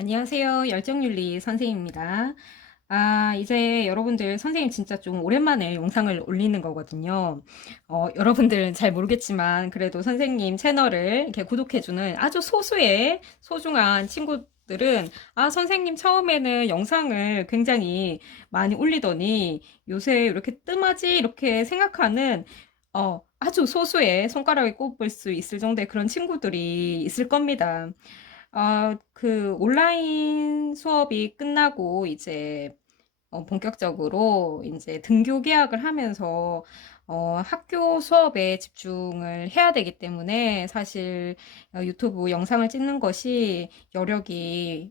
안녕하세요. 열정윤리 선생님입니다. 이제 여러분들 선생님 진짜 좀 오랜만에 영상을 올리는 거거든요. 여러분들은 잘 모르겠지만 그래도 선생님 채널을 이렇게 구독해주는 아주 소수의 소중한 친구들은 선생님 처음에는 영상을 굉장히 많이 올리더니 요새 이렇게 뜸하지 이렇게 생각하는 아주 소수의 손가락에 꼽을 수 있을 정도의 그런 친구들이 있을 겁니다. 그 온라인 수업이 끝나고 이제 본격적으로 이제 등교 계약을 하면서 학교 수업에 집중을 해야 되기 때문에 사실 유튜브 영상을 찍는 것이 여력이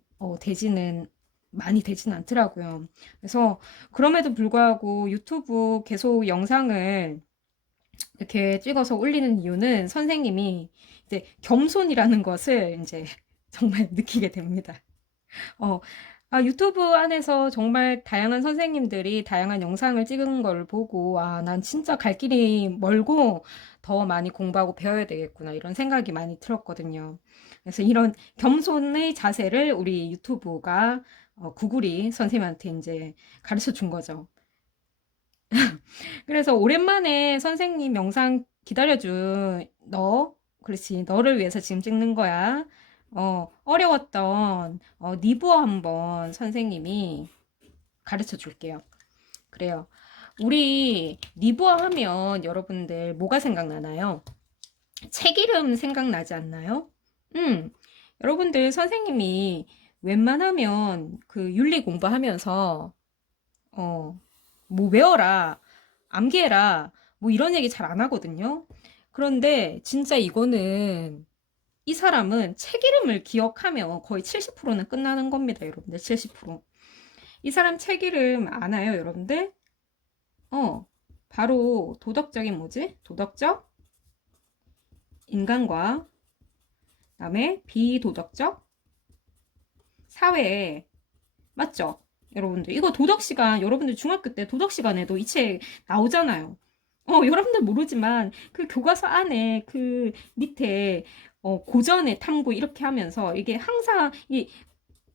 많이 되지는 않더라고요. 그래서 그럼에도 불구하고 유튜브 계속 영상을 이렇게 찍어서 올리는 이유는 선생님이 이제 겸손이라는 것을 이제 정말 느끼게 됩니다. 어, 유튜브 안에서 정말 다양한 선생님들이 다양한 영상을 찍은 걸 보고, 난 진짜 갈 길이 멀고 더 많이 공부하고 배워야 되겠구나, 이런 생각이 많이 들었거든요. 그래서 이런 겸손의 자세를 우리 유튜브가, 구글이 선생님한테 이제 가르쳐 준 거죠. 그래서 오랜만에 선생님 영상 기다려준 그렇지, 너를 위해서 지금 찍는 거야. 어려웠던 니브어 한번 선생님이 가르쳐 줄게요. 그래요. 우리 니브어 하면 여러분들 뭐가 생각나나요? 책 이름 생각나지 않나요? 음, 여러분들 선생님이 웬만하면 그 윤리 공부하면서 뭐 외워라, 암기해라, 뭐 이런 얘기 잘 안 하거든요. 그런데 진짜 이거는 이 사람은 책 이름을 기억하면 거의 70%는 끝나는 겁니다, 여러분들. 70%. 이 사람 책 이름 아나요, 여러분들? 바로 도덕적인 뭐지? 도덕적 인간과 그다음에 비도덕적 사회. 맞죠? 여러분들 이거 도덕 시간 여러분들 중학교 때 도덕 시간에도 이 책 나오잖아요. 여러분들 모르지만 그 교과서 안에 그 밑에 고전의 탐구 이렇게 하면서 이게 항상 이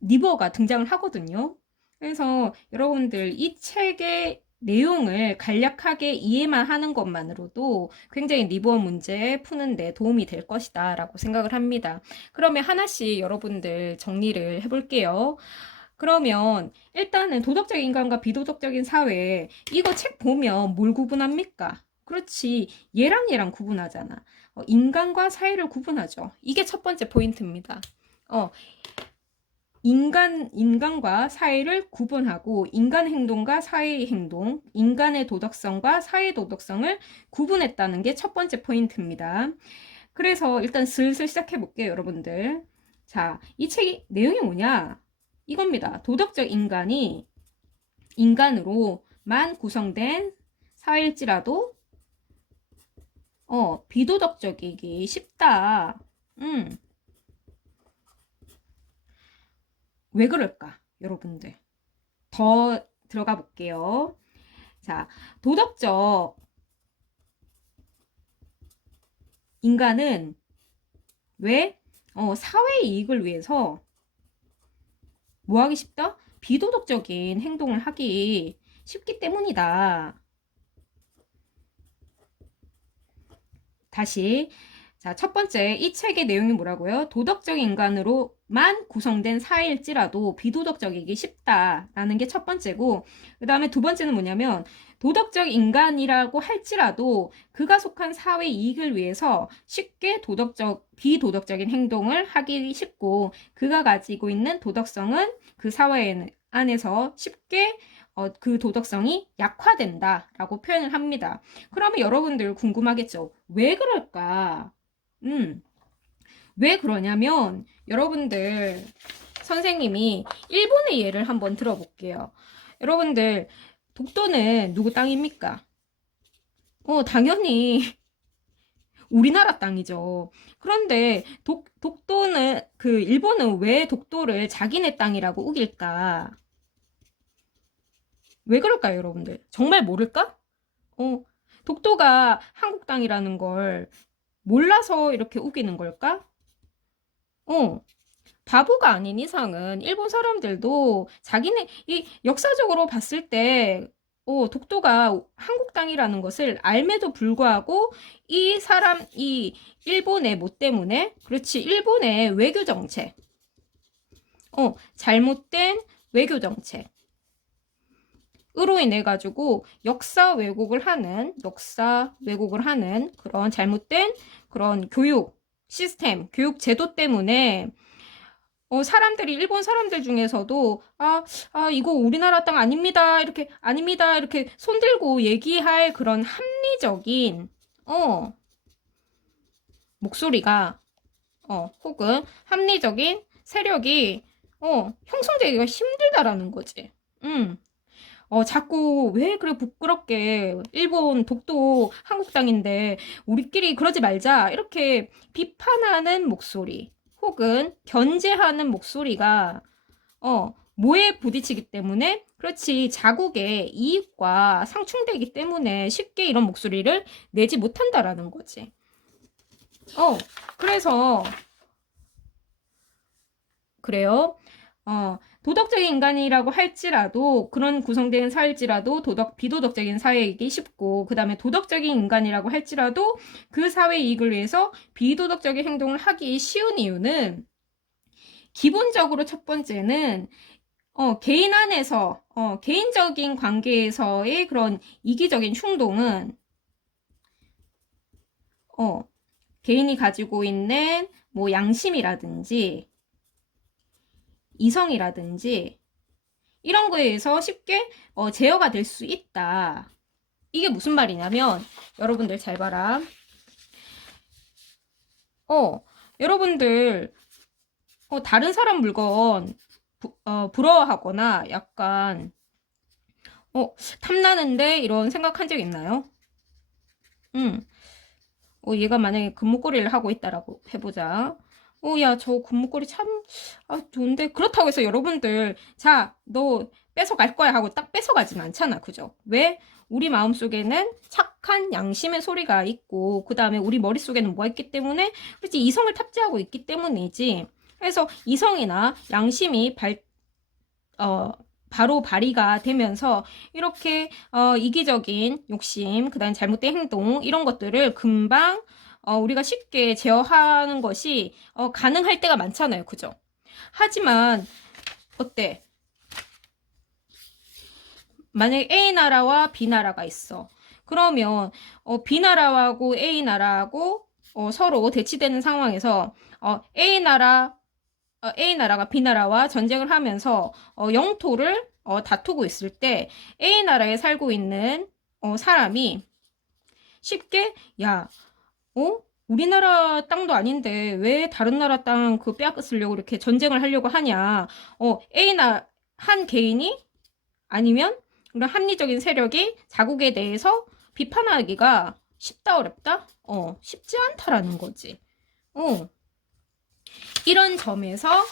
니버가 등장을 하거든요. 그래서 여러분들 이 책의 내용을 간략하게 이해만 하는 것만으로도 굉장히 니버 문제 푸는데 도움이 될 것이다 라고 생각을 합니다. 그러면 하나씩 여러분들 정리를 해볼게요. 그러면 일단은 도덕적 인간과 비도덕적인 사회, 이거 책 보면 뭘 구분합니까? 그렇지, 얘랑 구분하잖아. 인간과 사회를 구분하죠. 이게 첫 번째 포인트입니다. 인간과 사회를 구분하고 인간 행동과 사회의 행동, 인간의 도덕성과 사회의 도덕성을 구분했다는 게 첫 번째 포인트입니다. 그래서 일단 슬슬 시작해 볼게요, 여러분들. 자, 이 책이 내용이 뭐냐? 이겁니다. 도덕적 인간이 인간으로만 구성된 사회일지라도 비도덕적이기 쉽다. 왜 그럴까? 여러분들. 더 들어가 볼게요. 자, 도덕적 인간은 왜? 사회 이익을 위해서 뭐 하기 쉽다? 비도덕적인 행동을 하기 쉽기 때문이다. 다시. 자, 첫 번째, 이 책의 내용이 뭐라고요? 도덕적 인간으로만 구성된 사회일지라도 비도덕적이기 쉽다라는 게 첫 번째고, 그 다음에 두 번째는 뭐냐면, 도덕적 인간이라고 할지라도 그가 속한 사회 이익을 위해서 쉽게 비도덕적인 행동을 하기 쉽고, 그가 가지고 있는 도덕성은 그 사회 안에서 쉽게 그 도덕성이 약화된다라고 표현을 합니다. 그러면 여러분들 궁금하겠죠? 왜 그럴까? 왜 그러냐면 여러분들 선생님이 일본의 예를 한번 들어볼게요. 여러분들 독도는 누구 땅입니까? 당연히 우리나라 땅이죠. 그런데 독도는 그 일본은 왜 독도를 자기네 땅이라고 우길까? 왜 그럴까요, 여러분들? 정말 모를까? 독도가 한국 땅이라는 걸 몰라서 이렇게 우기는 걸까? 어, 바보가 아닌 이상은 일본 사람들도 자기네 이 역사적으로 봤을 때 독도가 한국 땅이라는 것을 알매도 불구하고 이 일본의 뭐 때문에 그렇지 일본의 외교 정책 잘못된 외교 정책으로 인해 가지고 역사 왜곡을 하는 그런 잘못된 그런 교육 시스템, 교육 제도 때문에 사람들이, 일본 사람들 중에서도, 이거 우리나라 땅 아닙니다. 이렇게, 아닙니다. 이렇게 손들고 얘기할 그런 합리적인, 목소리가, 혹은 합리적인 세력이, 형성되기가 힘들다라는 거지. 자꾸 왜 그래 부끄럽게 일본 독도 한국 땅인데 우리끼리 그러지 말자. 이렇게 비판하는 목소리. 혹은 견제하는 목소리가 뭐에 부딪히기 때문에 그렇지 자국의 이익과 상충되기 때문에 쉽게 이런 목소리를 내지 못한다라는 거지. 그래서 그래요. 도덕적인 인간이라고 할지라도 그런 구성된 사회일지라도 비도덕적인 사회이기 쉽고 그 다음에 도덕적인 인간이라고 할지라도 그 사회 이익을 위해서 비도덕적인 행동을 하기 쉬운 이유는 기본적으로 첫 번째는 개인 안에서 개인적인 관계에서의 그런 이기적인 충동은 개인이 가지고 있는 뭐 양심이라든지 이성이라든지 이런 거에 의해서 쉽게 제어가 될 수 있다. 이게 무슨 말이냐면 여러분들 잘 봐라. 여러분들 다른 사람 물건 부러워하거나 약간 탐나는데 이런 생각한 적 있나요? 얘가 만약에 금목걸이를 하고 있다라고 해보자. 야, 저 금목걸이 참, 좋은데. 그렇다고 해서 여러분들, 자, 너 뺏어갈 거야 하고 딱 뺏어가진 않잖아. 그죠? 왜? 우리 마음속에는 착한 양심의 소리가 있고, 그 다음에 우리 머릿속에는 뭐가 있기 때문에, 그렇지, 이성을 탑재하고 있기 때문이지. 그래서 이성이나 양심이 바로 발휘가 되면서 이렇게 이기적인 욕심, 그다음 잘못된 행동 이런 것들을 금방 우리가 쉽게 제어하는 것이 가능할 때가 많잖아요. 그죠? 하지만 어때? 만약에 A 나라와 B 나라가 있어. 그러면 B 나라하고 A 나라하고 서로 대치되는 상황에서 A 나라가 B 나라와 전쟁을 하면서 영토를 다투고 있을 때 A 나라에 살고 있는 사람이 쉽게 야, 우리나라 땅도 아닌데 왜 다른 나라 땅 그 빼앗으려고 이렇게 전쟁을 하려고 하냐? 한 개인이 아니면 그런 합리적인 세력이 자국에 대해서 비판하기가 쉽다 어렵다? 쉽지 않다라는 거지. 이런 점에서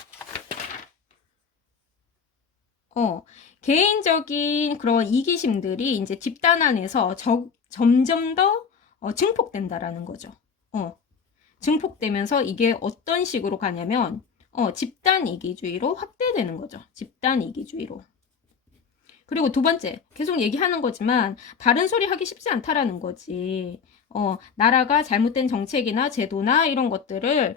개인적인 그런 이기심들이 이제 집단 안에서 점점 더 증폭된다라는 거죠. 증폭되면서 이게 어떤 식으로 가냐면 집단 이기주의로 확대되는 거죠. 집단 이기주의로. 그리고 두 번째, 계속 얘기하는 거지만 바른 소리 하기 쉽지 않다라는 거지. 나라가 잘못된 정책이나 제도나 이런 것들을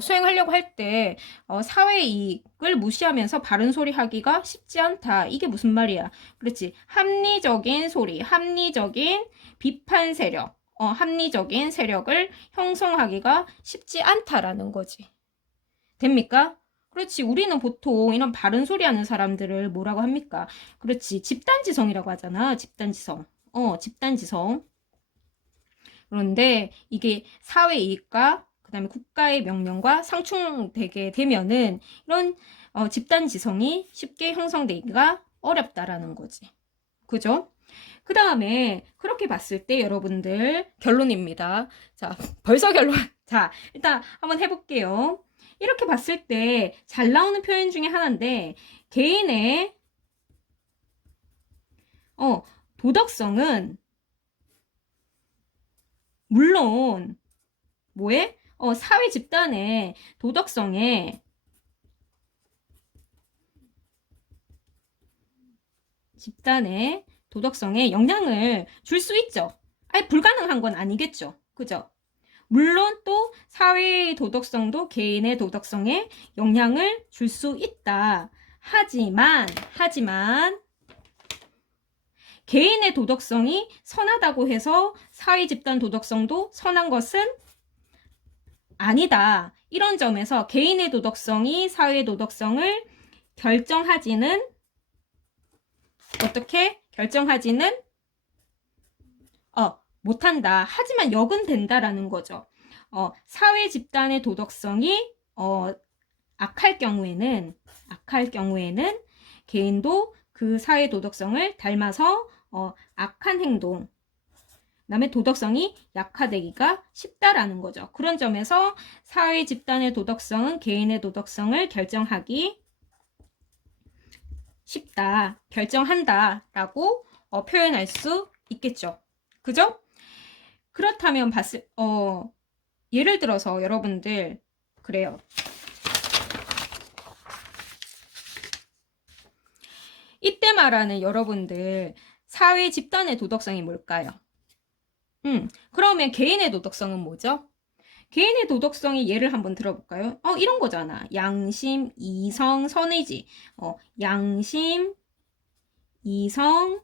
수행하려고 할 때 사회 이익을 무시하면서 바른 소리 하기가 쉽지 않다. 이게 무슨 말이야? 그렇지. 합리적인 소리, 합리적인 비판 세력, 합리적인 세력을 형성하기가 쉽지 않다라는 거지. 됩니까? 그렇지. 우리는 보통 이런 바른 소리 하는 사람들을 뭐라고 합니까? 그렇지. 집단지성이라고 하잖아. 집단지성. 집단지성. 그런데 이게 사회 이익과 그다음에 국가의 명령과 상충되게 되면은 이런 집단지성이 쉽게 형성되기가 어렵다라는 거지. 그죠? 그 다음에 그렇게 봤을 때 여러분들 결론입니다. 자, 벌써 결론. 자, 일단 한번 해볼게요. 이렇게 봤을 때 잘 나오는 표현 중에 하나인데 개인의 도덕성은 물론 뭐에? 사회 집단의 도덕성에 집단의 도덕성에 영향을 줄 수 있죠. 아니, 불가능한 건 아니겠죠. 그죠? 물론 또 사회의 도덕성도 개인의 도덕성에 영향을 줄 수 있다. 하지만 개인의 도덕성이 선하다고 해서 사회 집단 도덕성도 선한 것은 아니다. 이런 점에서 개인의 도덕성이 사회 도덕성을 결정하지는 어떻게 결정하지는 못한다. 하지만 역은 된다라는 거죠. 사회 집단의 도덕성이 악할 경우에는 개인도 그 사회 도덕성을 닮아서 악한 행동, 그다음에 도덕성이 약화되기가 쉽다라는 거죠. 그런 점에서 사회 집단의 도덕성은 개인의 도덕성을 결정하기 쉽다, 결정한다라고 표현할 수 있겠죠. 그죠? 그렇다면 예를 들어서 여러분들 그래요. 이때 말하는 여러분들 사회 집단의 도덕성이 뭘까요? 그러면 개인의 도덕성은 뭐죠? 개인의 도덕성의 예를 한번 들어볼까요? 이런 거잖아. 양심, 이성, 선의지. 양심, 이성,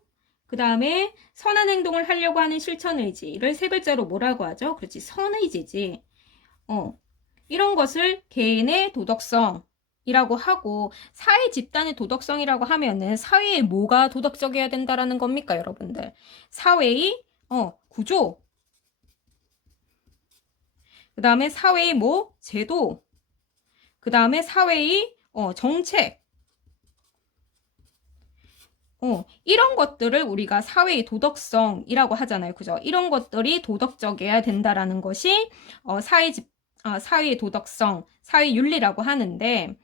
그 다음에 선한 행동을 하려고 하는 실천의지를 세 글자로 뭐라고 하죠? 그렇지, 선의지지. 이런 것을 개인의 도덕성이라고 하고, 사회 집단의 도덕성이라고 하면은 사회에 뭐가 도덕적이어야 된다라는 겁니까, 여러분들? 사회의 구조, 그 다음에 사회의 제도, 그 다음에 사회의 정책, 이런 것들을 우리가 사회의 도덕성이라고 하잖아요. 그죠? 이런 것들이 도덕적이어야 된다라는 것이 사회의 도덕성, 사회윤리라고 하는데,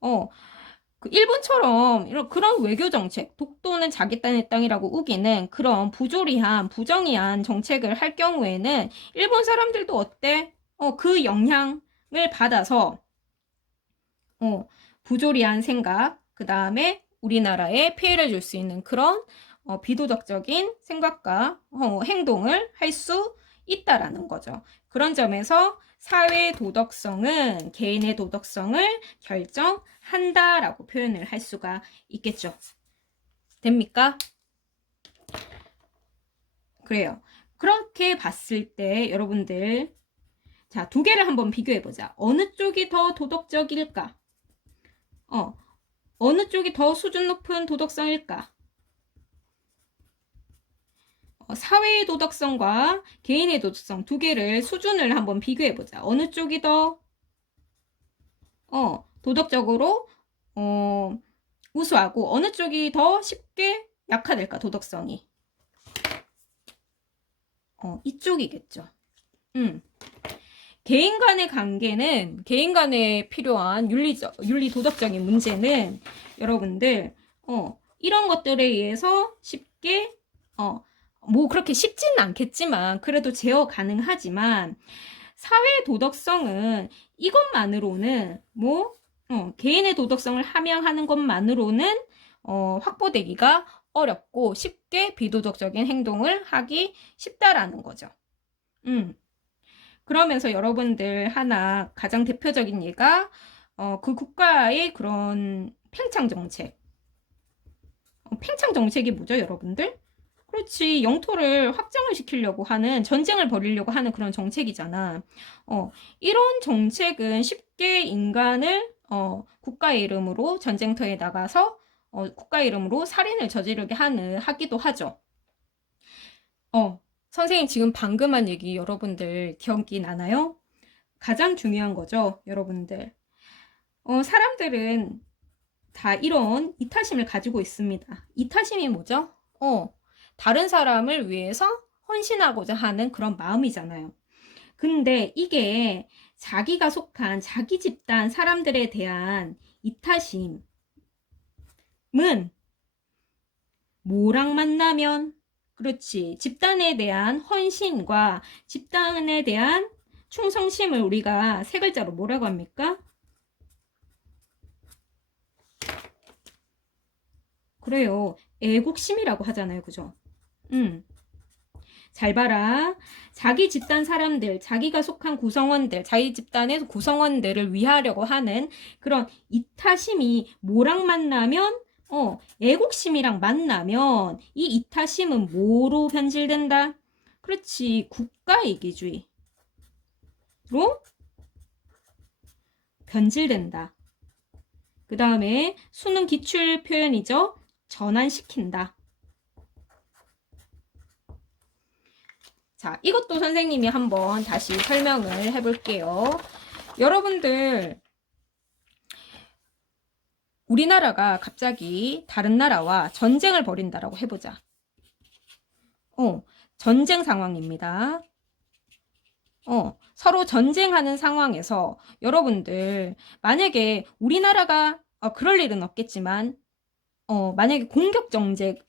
그 일본처럼 그런 외교 정책, 독도는 자기 땅의 땅이라고 우기는 그런 부정의한 정책을 할 경우에는 일본 사람들도 어때? 그 영향을 받아서 부조리한 생각, 그 다음에 우리나라에 피해를 줄 수 있는 그런 비도덕적인 생각과 행동을 할 수 있다라는 거죠. 그런 점에서 사회 도덕성은 개인의 도덕성을 결정한다라고 표현을 할 수가 있겠죠. 됩니까? 그래요. 그렇게 봤을 때 여러분들 자, 두 개를 한번 비교해 보자. 어느 쪽이 더 도덕적일까? 어느 쪽이 더 수준 높은 도덕성일까? 사회의 도덕성과 개인의 도덕성 두 개를 수준을 한번 비교해 보자. 어느 쪽이 더 도덕적으로 우수하고 어느 쪽이 더 쉽게 약화될까? 도덕성이 이쪽이겠죠. 개인 간의 관계는 개인 간에 필요한 윤리 도덕적인 문제는 여러분들 이런 것들에 의해서 쉽게 그렇게 쉽지는 않겠지만 그래도 제어 가능하지만 사회 도덕성은 이것만으로는 개인의 도덕성을 함양하는 것만으로는 확보되기가 어렵고 쉽게 비도덕적인 행동을 하기 쉽다라는 거죠. 그러면서 여러분들 하나 가장 대표적인 예가 그 국가의 그런 팽창 정책. 팽창 정책이 뭐죠, 여러분들? 그렇지, 영토를 확장을 시키려고 하는, 전쟁을 벌이려고 하는 그런 정책이잖아. 이런 정책은 쉽게 인간을 국가의 이름으로 전쟁터에 나가서 국가의 이름으로 살인을 저지르게 하기도 하죠. 선생님 지금 방금 한 얘기 여러분들 기억이 나나요? 가장 중요한 거죠, 여러분들. 사람들은 다 이런 이타심을 가지고 있습니다. 이타심이 뭐죠? 다른 사람을 위해서 헌신하고자 하는 그런 마음이잖아요. 근데 이게 자기가 속한 자기 집단 사람들에 대한 이타심은 뭐랑 만나면 그렇지, 집단에 대한 헌신과 집단에 대한 충성심을 우리가 세 글자로 뭐라고 합니까? 그래요. 애국심이라고 하잖아요. 그죠? 잘 봐라. 자기 집단 사람들, 자기가 속한 구성원들, 자기 집단의 구성원들을 위하려고 하는 그런 이타심이 뭐랑 만나면, 애국심이랑 만나면 이 이타심은 뭐로 변질된다? 그렇지, 국가이기주의로 변질된다. 그 다음에 수는 기출 표현이죠. 전환시킨다. 자, 이것도 선생님이 한번 다시 설명을 해볼게요. 여러분들, 우리나라가 갑자기 다른 나라와 전쟁을 벌인다라고 해보자. 전쟁 상황입니다. 서로 전쟁하는 상황에서 여러분들, 만약에 우리나라가, 그럴 일은 없겠지만, 만약에 공격 전쟁을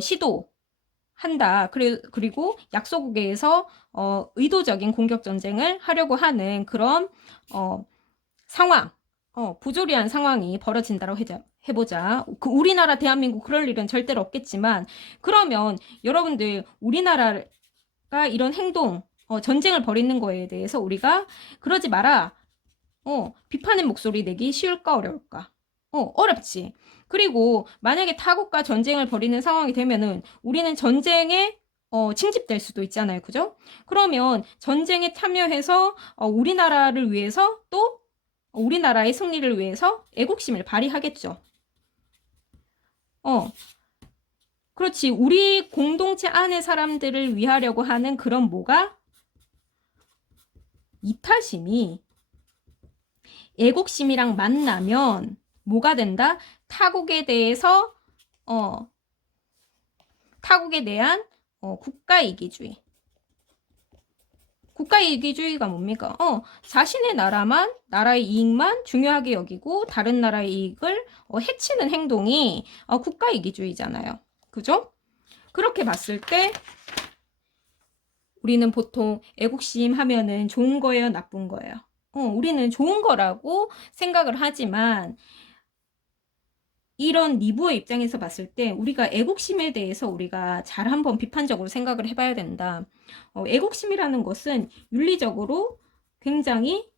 시도한다. 그리고 약소국에서 의도적인 공격 전쟁을 하려고 하는 그런 상황, 부조리한 상황이 벌어진다고 해보자. 우리나라 대한민국 그럴 일은 절대로 없겠지만, 그러면 여러분들 우리나라가 이런 행동, 전쟁을 벌이는 거에 대해서 우리가 그러지 마라. 비판의 목소리 내기 쉬울까 어려울까? 어렵지. 그리고 만약에 타국과 전쟁을 벌이는 상황이 되면은 우리는 전쟁에 징집될 수도 있잖아요. 그죠? 그러면 전쟁에 참여해서 우리나라를 위해서 또 우리나라의 승리를 위해서 애국심을 발휘하겠죠. 그렇지. 우리 공동체 안의 사람들을 위하려고 하는 그런 뭐가? 이타심이 애국심이랑 만나면 뭐가 된다? 타국에 대해서 타국에 대한 국가이기주의. 국가이기주의가 뭡니까? 자신의 나라의 이익만 중요하게 여기고 다른 나라의 이익을 해치는 행동이 국가이기주의잖아요. 그죠? 그렇게 봤을 때 우리는 보통 애국심 하면은 좋은 거예요, 나쁜 거예요? 우리는 좋은 거라고 생각을 하지만 이런 리뷰의 입장에서 봤을 때 우리가 애국심에 대해서 우리가 잘 한번 비판적으로 생각을 해봐야 된다. 애국심이라는 것은 윤리적으로 굉장히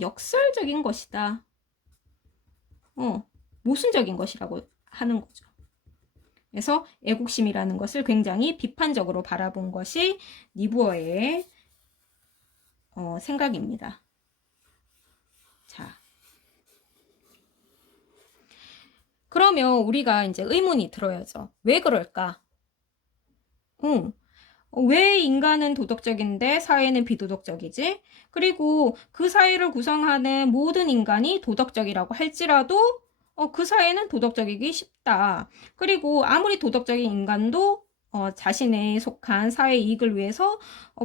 역설적인 것이다. 모순적인 것이라고 하는 거죠. 그래서 애국심이라는 것을 굉장히 비판적으로 바라본 것이 니부어의 생각입니다. 자, 그러면 우리가 이제 의문이 들어야죠. 왜 그럴까? 왜 인간은 도덕적인데 사회는 비도덕적이지? 그리고 그 사회를 구성하는 모든 인간이 도덕적이라고 할지라도 그 사회는 도덕적이기 쉽다. 그리고 아무리 도덕적인 인간도 자신의 속한 사회 이익을 위해서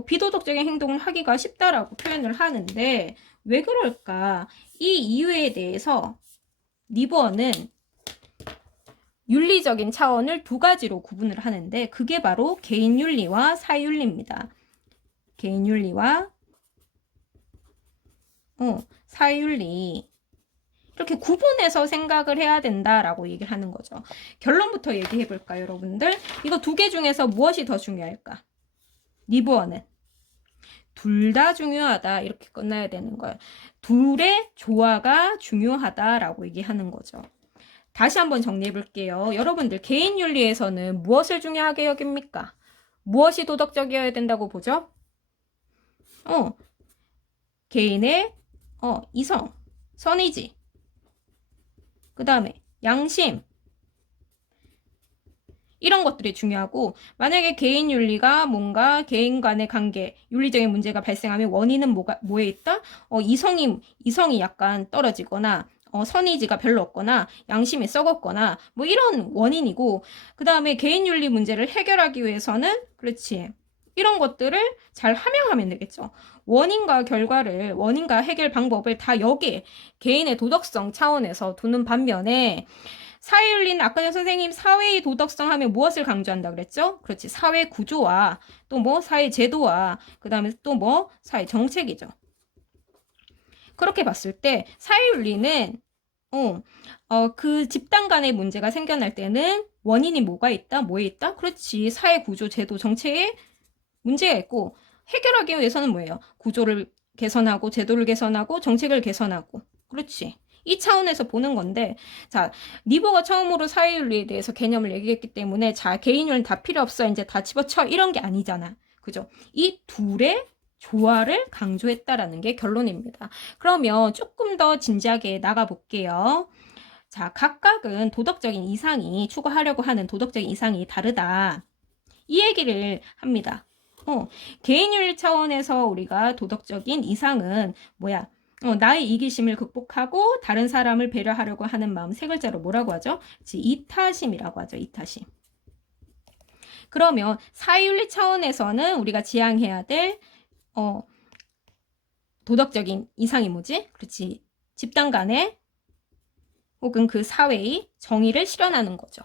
비도덕적인 행동을 하기가 쉽다라고 표현을 하는데 왜 그럴까? 이 이유에 대해서 니버는 윤리적인 차원을 두 가지로 구분을 하는데 그게 바로 개인윤리와 사회윤리입니다. 개인윤리와 사회윤리 이렇게 구분해서 생각을 해야 된다라고 얘기를 하는 거죠. 결론부터 얘기해 볼까요, 여러분들? 이거 두 개 중에서 무엇이 더 중요할까? 니부어는 둘 다 중요하다 이렇게 끝나야 되는 거예요. 둘의 조화가 중요하다라고 얘기하는 거죠. 다시 한번 정리해 볼게요. 여러분들 개인윤리에서는 무엇을 중요하게 여깁니까? 무엇이 도덕적이어야 된다고 보죠? 개인의 이성, 선의지, 그 다음에 양심 이런 것들이 중요하고 만약에 개인윤리가 뭔가 개인 간의 관계, 윤리적인 문제가 발생하면 원인은 뭐에 있다? 이성이 약간 떨어지거나 선의지가 별로 없거나 양심이 썩었거나 뭐 이런 원인이고 그 다음에 개인윤리 문제를 해결하기 위해서는 그렇지 이런 것들을 잘 함양하면 되겠죠. 원인과 해결 방법을 다 여기에 개인의 도덕성 차원에서 두는 반면에 사회윤리는 아까 전 선생님 사회의 도덕성 하면 무엇을 강조한다 그랬죠? 그렇지. 사회 구조와 또 뭐 사회 제도와 그 다음에 또 뭐 사회 정책이죠. 그렇게 봤을 때 사회윤리는 그 집단 간의 문제가 생겨날 때는 원인이 뭐가 있다? 뭐에 있다? 그렇지. 사회 구조, 제도, 정체에 문제가 있고, 해결하기 위해서는 뭐예요? 구조를 개선하고, 제도를 개선하고, 정책을 개선하고. 그렇지. 이 차원에서 보는 건데, 자, 니버가 처음으로 사회윤리에 대해서 개념을 얘기했기 때문에, 자, 개인윤리는 다 필요 없어. 이제 다 집어쳐. 이런 게 아니잖아. 그죠? 이 둘의 조화를 강조했다라는 게 결론입니다. 그러면 조금 더 진지하게 나가볼게요. 자, 각각은 도덕적인 이상이, 추구하려고 하는 도덕적인 이상이 다르다. 이 얘기를 합니다. 개인윤리 차원에서 우리가 도덕적인 이상은 뭐야? 나의 이기심을 극복하고 다른 사람을 배려하려고 하는 마음, 세 글자로 뭐라고 하죠? 이타심이라고 하죠. 이타심. 그러면 사회윤리 차원에서는 우리가 지향해야 될 도덕적인 이상이 뭐지? 그렇지. 집단 간의 혹은 그 사회의 정의를 실현하는 거죠.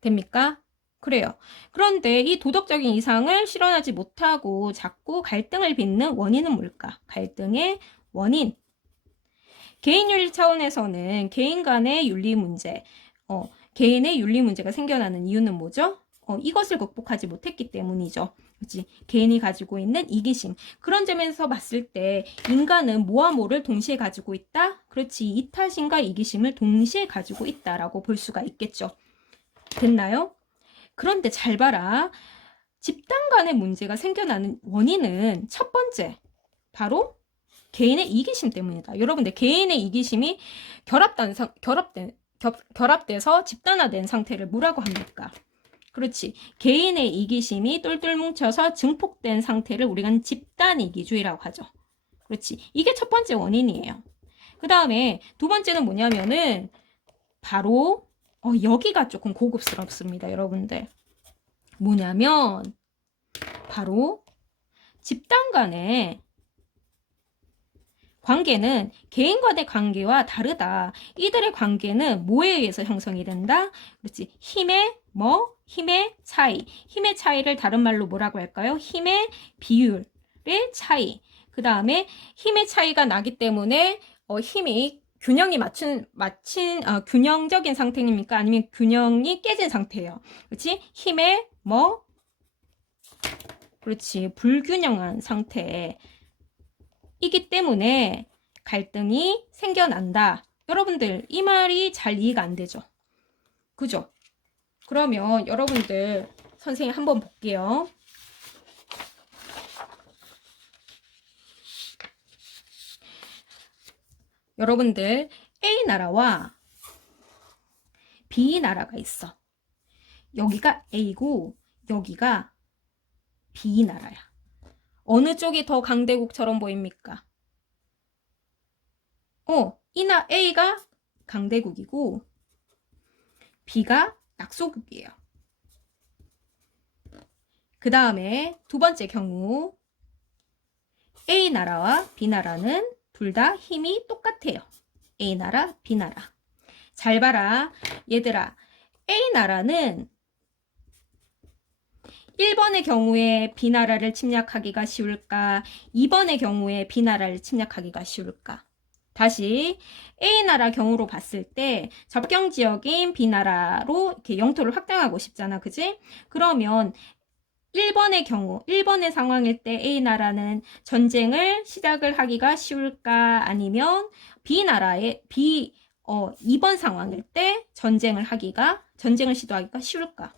됩니까? 그래요. 그런데 이 도덕적인 이상을 실현하지 못하고 자꾸 갈등을 빚는 원인은 뭘까? 갈등의 원인. 개인윤리 차원에서는 개인 간의 윤리 문제, 개인의 윤리 문제가 생겨나는 이유는 뭐죠? 이것을 극복하지 못했기 때문이죠. 그렇지? 개인이 가지고 있는 이기심. 그런 점에서 봤을 때 인간은 뭐와 뭐를 동시에 가지고 있다? 그렇지. 이타심과 이기심을 동시에 가지고 있다라고 볼 수가 있겠죠. 됐나요? 그런데 잘 봐라. 집단 간의 문제가 생겨나는 원인은 첫 번째, 바로 개인의 이기심 때문이다. 여러분들, 개인의 이기심이 결합돼서 집단화된 상태를 뭐라고 합니까? 그렇지. 개인의 이기심이 똘똘 뭉쳐서 증폭된 상태를 우리가 집단이기주의라고 하죠. 그렇지. 이게 첫 번째 원인이에요. 그 다음에 두 번째는 뭐냐면은 바로 여기가 조금 고급스럽습니다, 여러분들. 뭐냐면 바로 집단 간의 관계는 개인 간의 관계와 다르다. 이들의 관계는 뭐에 의해서 형성이 된다? 그렇지. 힘의 차이. 힘의 차이를 다른 말로 뭐라고 할까요? 힘의 비율의 차이. 그 다음에 힘의 차이가 나기 때문에 힘이 균형이 균형적인 상태입니까? 아니면 균형이 깨진 상태예요. 그렇지? 힘의 그렇지. 불균형한 상태이기 때문에 갈등이 생겨난다. 여러분들, 이 말이 잘 이해가 안 되죠? 그죠? 그러면 여러분들, 선생님 한번 볼게요. 여러분들, A 나라와 B 나라가 있어. 여기가 A고 여기가 B 나라야. 어느 쪽이 더 강대국처럼 보입니까? A가 강대국이고 B가 약소국이에요. 그 다음에 두 번째 경우 A 나라와 B 나라는 둘 다 힘이 똑같아요. A 나라, B 나라. 잘 봐라. 얘들아, A 나라는 1번의 경우에 B나라를 침략하기가 쉬울까? 2번의 경우에 B나라를 침략하기가 쉬울까? 다시 A나라 경우로 봤을 때 접경지역인 B나라로 이렇게 영토를 확장하고 싶잖아. 그지? 그러면 1번의 경우, 1번의 상황일 때 A나라는 전쟁을 시작을 하기가 쉬울까? 아니면 2번 상황일 때 전쟁을 시도하기가 쉬울까?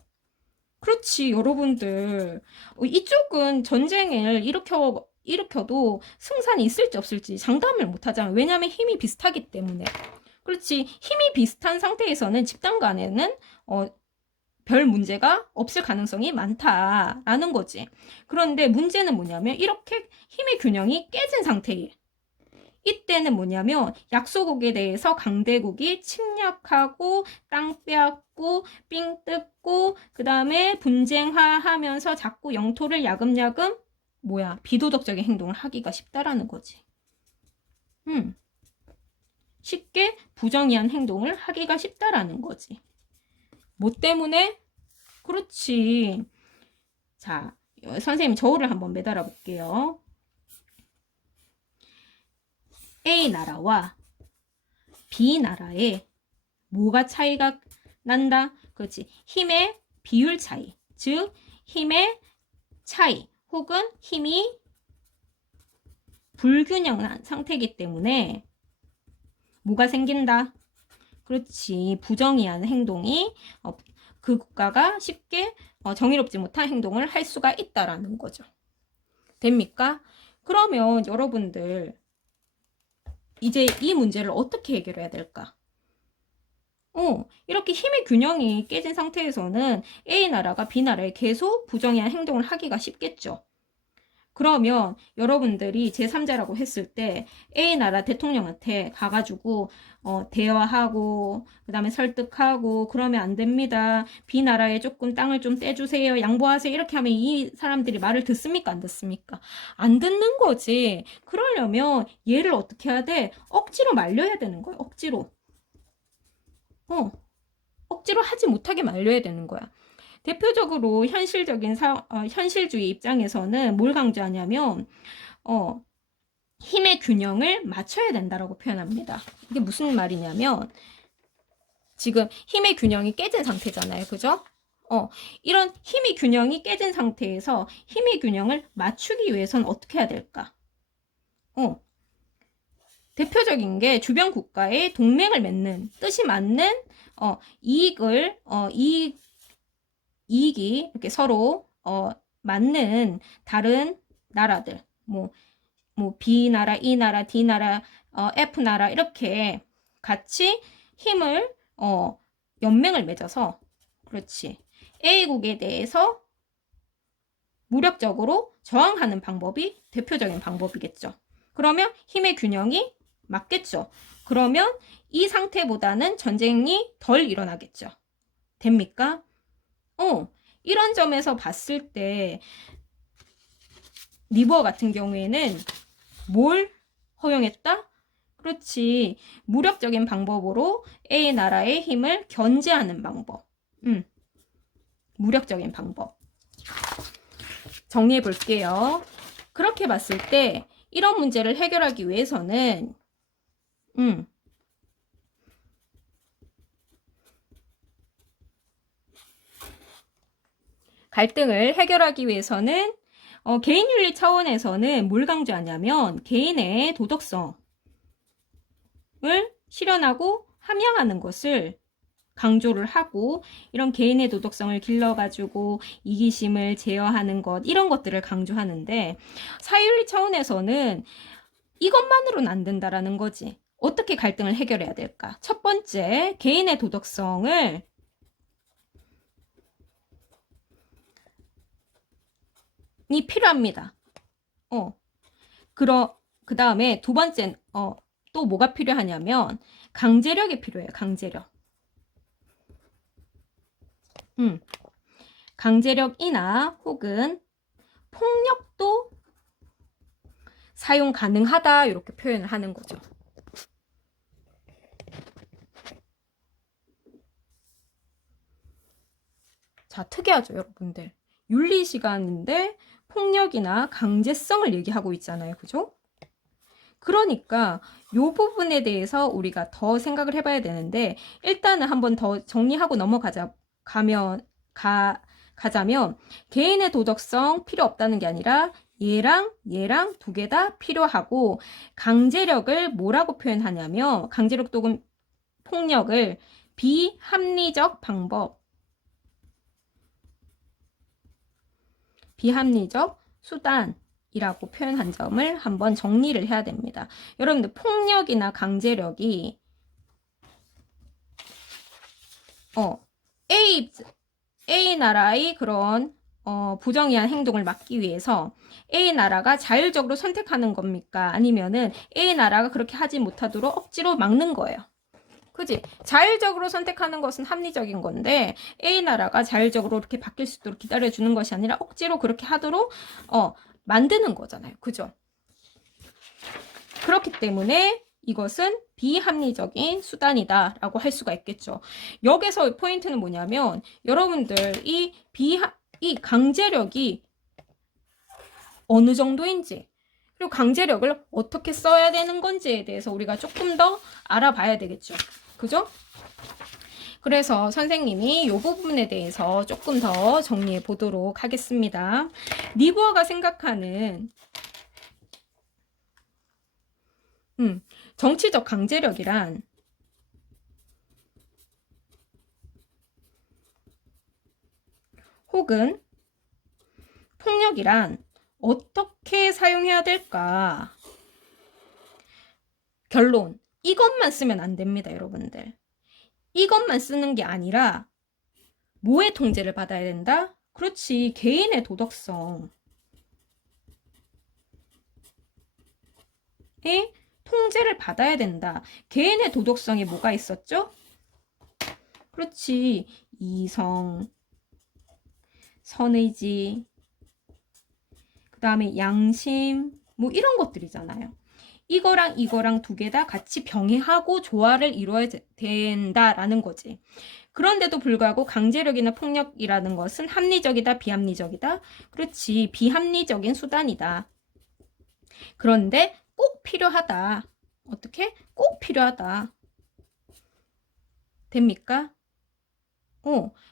그렇지, 여러분들. 이쪽은 전쟁을 일으켜도 승산이 있을지 없을지 장담을 못하잖아요. 왜냐하면 힘이 비슷하기 때문에. 그렇지, 힘이 비슷한 상태에서는 집단 간에는 별 문제가 없을 가능성이 많다라는 거지. 그런데 문제는 뭐냐면 이렇게 힘의 균형이 깨진 상태에 이때는 뭐냐면 약소국에 대해서 강대국이 침략하고 땅 빼앗고 삥 뜯고 그 다음에 분쟁화하면서 자꾸 영토를 야금야금 비도덕적인 행동을 하기가 쉽다라는 거지. 쉽게 부정의한 행동을 하기가 쉽다라는 거지. 뭐 때문에? 그렇지. 자, 선생님 저울을 한번 매달아 볼게요. A 나라와 B나라에 뭐가 차이가 난다? 그렇지. 힘의 비율 차이. 즉, 힘의 차이 혹은 힘이 불균형한 상태이기 때문에 뭐가 생긴다? 그렇지. 부정의한 행동이 그 국가가 쉽게 정의롭지 못한 행동을 할 수가 있다라는 거죠. 됩니까? 그러면 여러분들 이제 이 문제를 어떻게 해결해야 될까? 이렇게 힘의 균형이 깨진 상태에서는 A나라가 B나라에 계속 부정의한 행동을 하기가 쉽겠죠. 그러면 여러분들이 제3자라고 했을 때 A나라 대통령한테 가가지고 대화하고 그 다음에 설득하고 그러면 안 됩니다. B나라에 조금 땅을 좀 떼주세요. 양보하세요. 이렇게 하면 이 사람들이 말을 듣습니까? 안 듣습니까? 안 듣는 거지. 그러려면 얘를 어떻게 해야 돼? 억지로 말려야 되는 거야. 억지로. 억지로 하지 못하게 말려야 되는 거야. 대표적으로 현실적인 현실주의 입장에서는 뭘 강조하냐면 힘의 균형을 맞춰야 된다라고 표현합니다. 이게 무슨 말이냐면 지금 힘의 균형이 깨진 상태잖아요. 그죠? 이런 힘의 균형이 깨진 상태에서 힘의 균형을 맞추기 위해서는 어떻게 해야 될까? 대표적인 게 주변 국가의 동맹을 맺는 뜻이 맞는 이익이 이렇게 서로 맞는 다른 나라들 뭐 B나라, E나라, D나라, F나라 이렇게 같이 힘을 연맹을 맺어서 그렇지. A국에 대해서 무력적으로 저항하는 방법이 대표적인 방법이겠죠. 그러면 힘의 균형이 맞겠죠. 그러면 이 상태보다는 전쟁이 덜 일어나겠죠. 됩니까? 이런 점에서 봤을 때 리버 같은 경우에는 뭘 허용했다? 그렇지. 무력적인 방법으로 A나라의 힘을 견제하는 방법. 무력적인 방법. 정리해 볼게요. 그렇게 봤을 때 이런 문제를 해결하기 위해서는 갈등을 해결하기 위해서는 개인윤리 차원에서는 뭘 강조하냐면 개인의 도덕성을 실현하고 함양하는 것을 강조를 하고 이런 개인의 도덕성을 길러가지고 이기심을 제어하는 것 이런 것들을 강조하는데 사회윤리 차원에서는 이것만으로는 안 된다라는 거지. 어떻게 갈등을 해결해야 될까? 첫 번째, 개인의 도덕성을 이 필요합니다. 그 다음에 두 번째, 또 뭐가 필요하냐면, 강제력이 필요해요, 강제력. 강제력이나 혹은 폭력도 사용 가능하다, 이렇게 표현을 하는 거죠. 자, 특이하죠, 여러분들. 윤리 시간인데 폭력이나 강제성을 얘기하고 있잖아요. 그죠? 그러니까 이 부분에 대해서 우리가 더 생각을 해봐야 되는데 일단은 한번 더 정리하고 가자면 개인의 도덕성 필요 없다는 게 아니라 얘랑 두 개 다 필요하고 강제력을 뭐라고 표현하냐면 강제력 또는 폭력을 비합리적 방법 비합리적 수단이라고 표현한 점을 한번 정리를 해야 됩니다. 여러분들 폭력이나 강제력이 A 나라의 그런 부정의한 행동을 막기 위해서 A 나라가 자율적으로 선택하는 겁니까? 아니면은 A 나라가 그렇게 하지 못하도록 억지로 막는 거예요. 그지? 자율적으로 선택하는 것은 합리적인 건데 A나라가 자율적으로 이렇게 바뀔 수 있도록 기다려주는 것이 아니라 억지로 그렇게 하도록 만드는 거잖아요. 그죠? 그렇기 때문에 이것은 비합리적인 수단이다 라고 할 수가 있겠죠. 여기서 포인트는 뭐냐면 여러분들 이 강제력이 어느 정도인지 그리고 강제력을 어떻게 써야 되는 건지에 대해서 우리가 조금 더 알아봐야 되겠죠. 그죠? 그래서 선생님이 이 부분에 대해서 조금 더 정리해 보도록 하겠습니다. 니부어가 생각하는 정치적 강제력이란 혹은 폭력이란 어떻게 사용해야 될까? 결론, 이것만 쓰면 안 됩니다, 여러분들. 이것만 쓰는 게 아니라 뭐의 통제를 받아야 된다? 그렇지, 개인의 도덕성에 통제를 받아야 된다. 개인의 도덕성에 뭐가 있었죠? 그렇지, 이성, 선의지, 그 다음에 양심, 뭐 이런 것들이잖아요. 이거랑 두 개 다 같이 병행하고 조화를 이루어야 된다라는 거지. 그런데도 불구하고 강제력이나 폭력이라는 것은 합리적이다, 비합리적이다? 그렇지, 비합리적인 수단이다. 그런데 꼭 필요하다. 어떻게? 꼭 필요하다. 됩니까?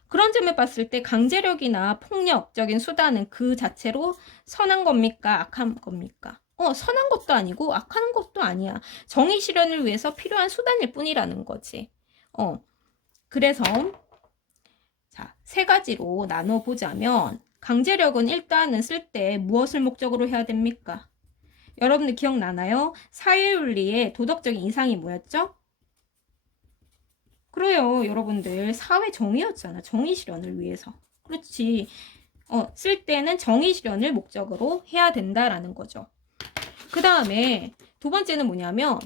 그런 점을 봤을 때 강제력이나 폭력적인 수단은 그 자체로 선한 겁니까? 악한 겁니까? 선한 것도 아니고 악한 것도 아니야. 정의 실현을 위해서 필요한 수단일 뿐이라는 거지. 그래서 자, 세 가지로 나눠 보자면 강제력은 일단은 쓸 때 무엇을 목적으로 해야 됩니까? 여러분들 기억나나요? 사회윤리의 도덕적인 이상이 뭐였죠? 그래요, 여러분들. 사회 정의였잖아. 정의 실현을 위해서. 그렇지. 쓸 때는 정의 실현을 목적으로 해야 된다라는 거죠. 그 다음에 두 번째는 뭐냐면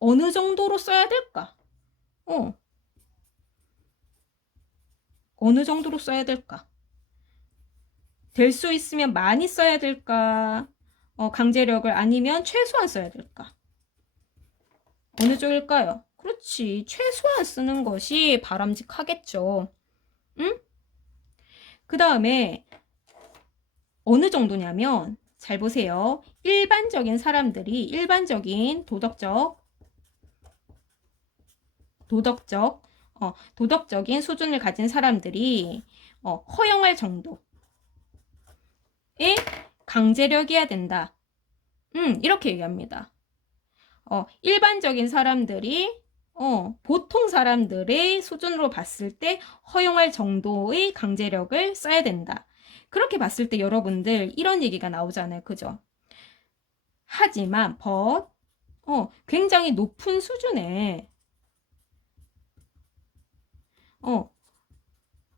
어느 정도로 써야 될까? 어느 정도로 써야 될까? 될 수 있으면 많이 써야 될까? 강제력을 아니면 최소한 써야 될까? 어느 쪽일까요? 그렇지. 최소한 쓰는 것이 바람직하겠죠. 응? 그 다음에 어느 정도냐면 잘 보세요. 일반적인 사람들이 일반적인 도덕적인 수준을 가진 사람들이 허용할 정도의 강제력이어야 된다. 이렇게 얘기합니다. 일반적인 사람들이 보통 사람들의 수준으로 봤을 때 허용할 정도의 강제력을 써야 된다. 그렇게 봤을 때 여러분들 이런 얘기가 나오잖아요. 그죠? 하지만 굉장히 높은 수준의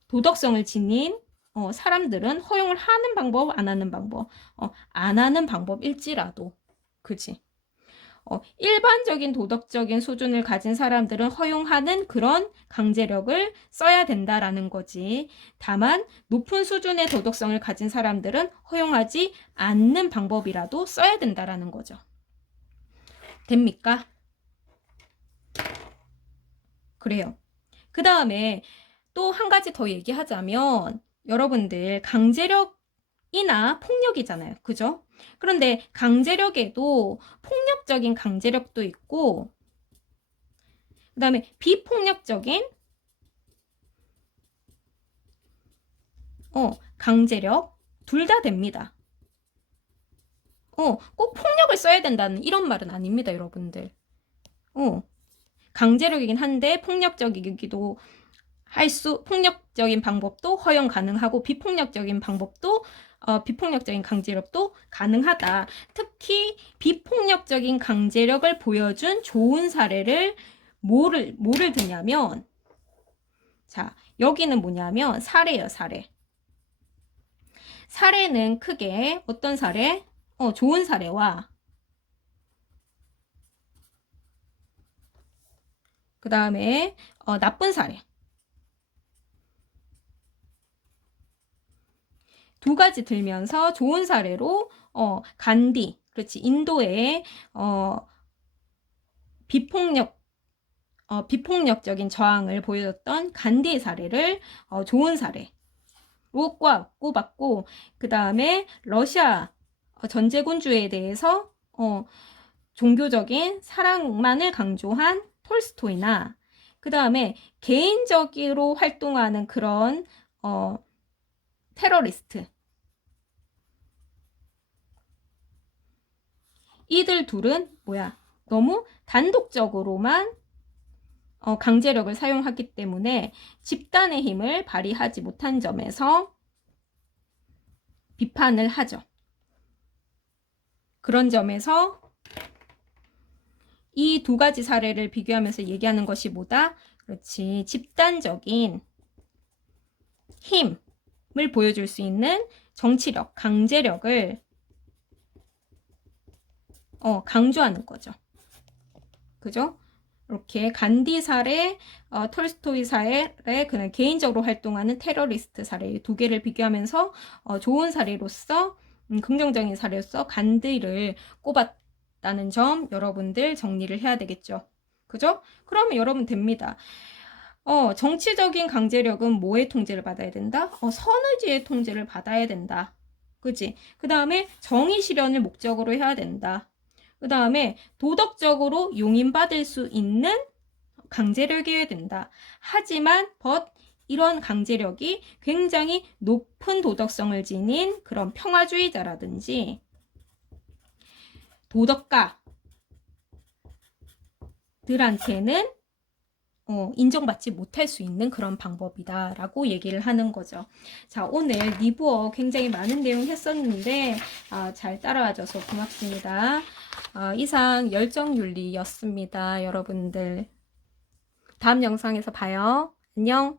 도덕성을 지닌 사람들은 허용을 하는 방법, 안 하는 방법, 안 하는 방법일지라도, 그지? 일반적인 도덕적인 수준을 가진 사람들은 허용하는 그런 강제력을 써야 된다라는 거지. 다만 높은 수준의 도덕성을 가진 사람들은 허용하지 않는 방법이라도 써야 된다라는 거죠. 됩니까? 그래요. 그 다음에 또 한 가지 더 얘기하자면 여러분들 강제력이나 폭력이잖아요. 그죠? 그런데 강제력에도 폭력적인 강제력도 있고 그 다음에 비폭력적인 강제력 둘 다 됩니다. 꼭 폭력을 써야 된다는 이런 말은 아닙니다, 여러분들. 강제력이긴 한데 폭력적이기도 폭력적인 방법도 허용 가능하고 비폭력적인 방법도 비폭력적인 강제력도 가능하다. 특히 비폭력적인 강제력을 보여준 좋은 사례를 뭐를 드냐면 자, 여기는 뭐냐면 사례예요, 사례. 사례는 크게 어떤 사례? 좋은 사례와 그 다음에 나쁜 사례. 두 가지 들면서 좋은 사례로 간디, 그렇지, 인도의 비폭력적인 저항을 보여줬던 간디의 사례를 좋은 사례로 꼽았고 그 다음에 러시아 전제군주에 대해서 종교적인 사랑만을 강조한 톨스토이나 그 다음에 개인적으로 활동하는 그런 테러리스트, 이들 둘은 뭐야? 너무 단독적으로만 강제력을 사용하기 때문에 집단의 힘을 발휘하지 못한 점에서 비판을 하죠. 그런 점에서 이 두 가지 사례를 비교하면서 얘기하는 것이 뭐다? 그렇지. 집단적인 힘을 보여줄 수 있는 정치력, 강제력을 강조하는 거죠. 그죠? 이렇게 간디 사례, 톨스토이 사례, 그냥 개인적으로 활동하는 테러리스트 사례 이 두 개를 비교하면서 좋은 사례로서 긍정적인 사례로서 간디를 꼽았다는 점 여러분들 정리를 해야 되겠죠. 그죠? 그러면 여러분 됩니다. 정치적인 강제력은 뭐의 통제를 받아야 된다? 선의지의 통제를 받아야 된다. 그치? 그 다음에 정의 실현을 목적으로 해야 된다. 그 다음에 도덕적으로 용인받을 수 있는 강제력이어야 된다. 하지만 이런 강제력이 굉장히 높은 도덕성을 지닌 그런 평화주의자라든지 도덕가들한테는 인정받지 못할 수 있는 그런 방법이다 라고 얘기를 하는 거죠. 자, 오늘 리뷰어 굉장히 많은 내용 했었는데 잘 따라와줘서 고맙습니다. 이상 열정윤리였습니다. 여러분들 다음 영상에서 봐요. 안녕.